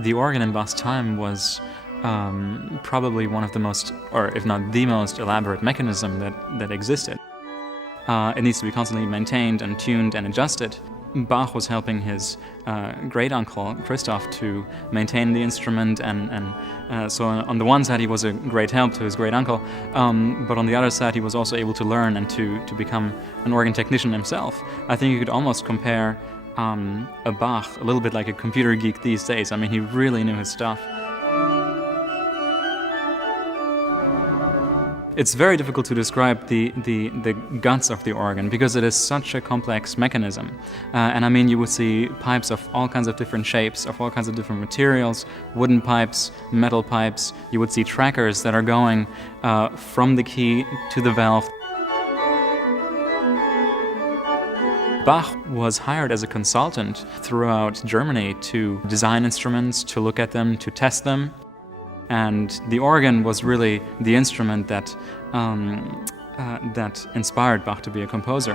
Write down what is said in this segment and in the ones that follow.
The organ in Bach's time was probably one of the most, or if not the most elaborate mechanism that existed. It needs to be constantly maintained and tuned and adjusted. Bach was helping his great-uncle, Christoph, to maintain the instrument, and so on the one side he was a great help to his great-uncle, but on the other side he was also able to learn and to become an organ technician himself. I think you could almost compare a Bach a little bit like a computer geek these days. I mean, he really knew his stuff. It's very difficult to describe the guts of the organ because it is such a complex mechanism. And I mean, you would see pipes of all kinds of different shapes, of all kinds of different materials, wooden pipes, metal pipes. You would see trackers that are going from the key to the valve. Bach was hired as a consultant throughout Germany to design instruments, to look at them, to test them. And the organ was really the instrument that inspired Bach to be a composer.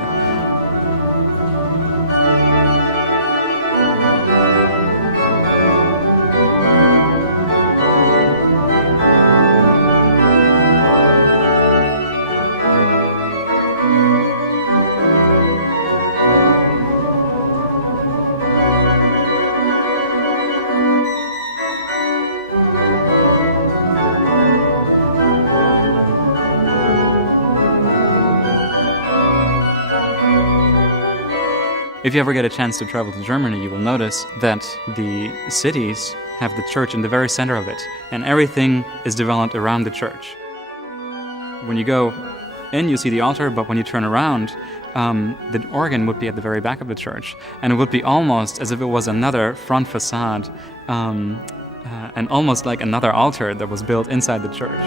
If you ever get a chance to travel to Germany, you will notice that the cities have the church in the very center of it, and everything is developed around the church. When you go in, you see the altar, but when you turn around, the organ would be at the very back of the church, and it would be almost as if it was another front facade, and almost like another altar that was built inside the church.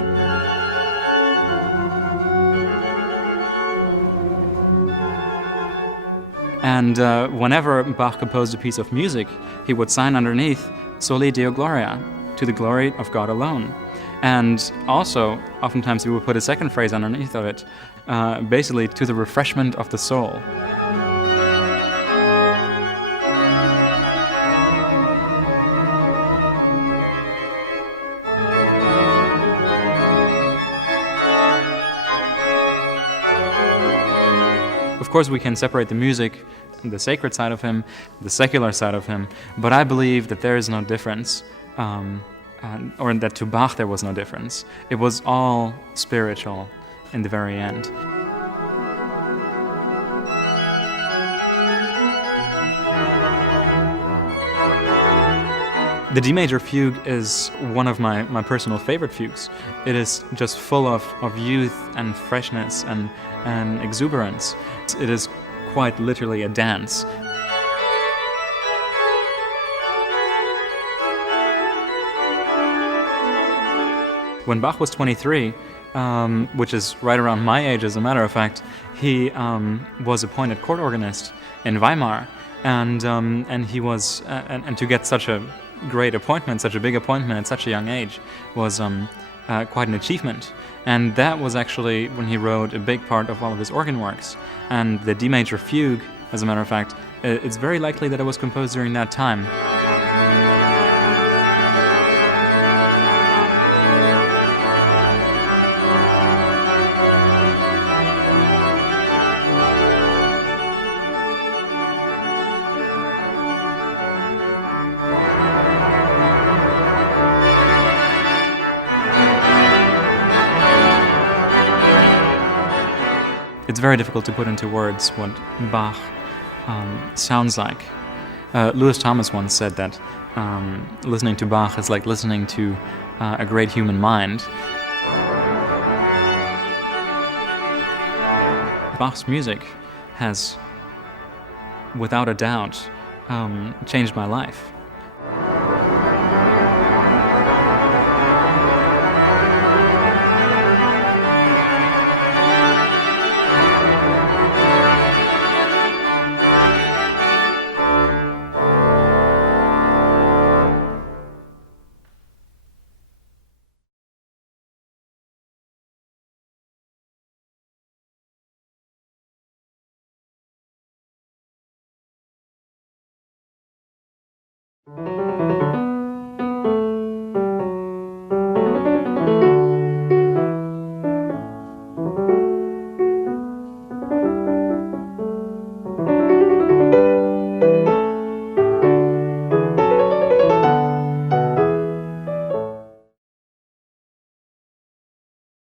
And whenever Bach composed a piece of music, he would sign underneath Soli Deo Gloria, to the glory of God alone. And also, oftentimes he would put a second phrase underneath of it, basically to the refreshment of the soul. Of course, we can separate the music, the sacred side of him, the secular side of him, but I believe that there is no difference, or that to Bach there was no difference. It was all spiritual in the very end. The D major fugue is one of my personal favorite fugues. It is just full of youth and freshness and exuberance. It is quite literally a dance. When Bach was 23, which is right around my age as a matter of fact, he was appointed court organist in Weimar, and he was and to get such a great appointment, such a big appointment at such a young age, was quite an achievement. And that was actually when he wrote a big part of all of his organ works. And the D major fugue, as a matter of fact, it's very likely that it was composed during that time. It's very difficult to put into words what Bach sounds like. Lewis Thomas once said that listening to Bach is like listening to a great human mind. Bach's music has, without a doubt, changed my life.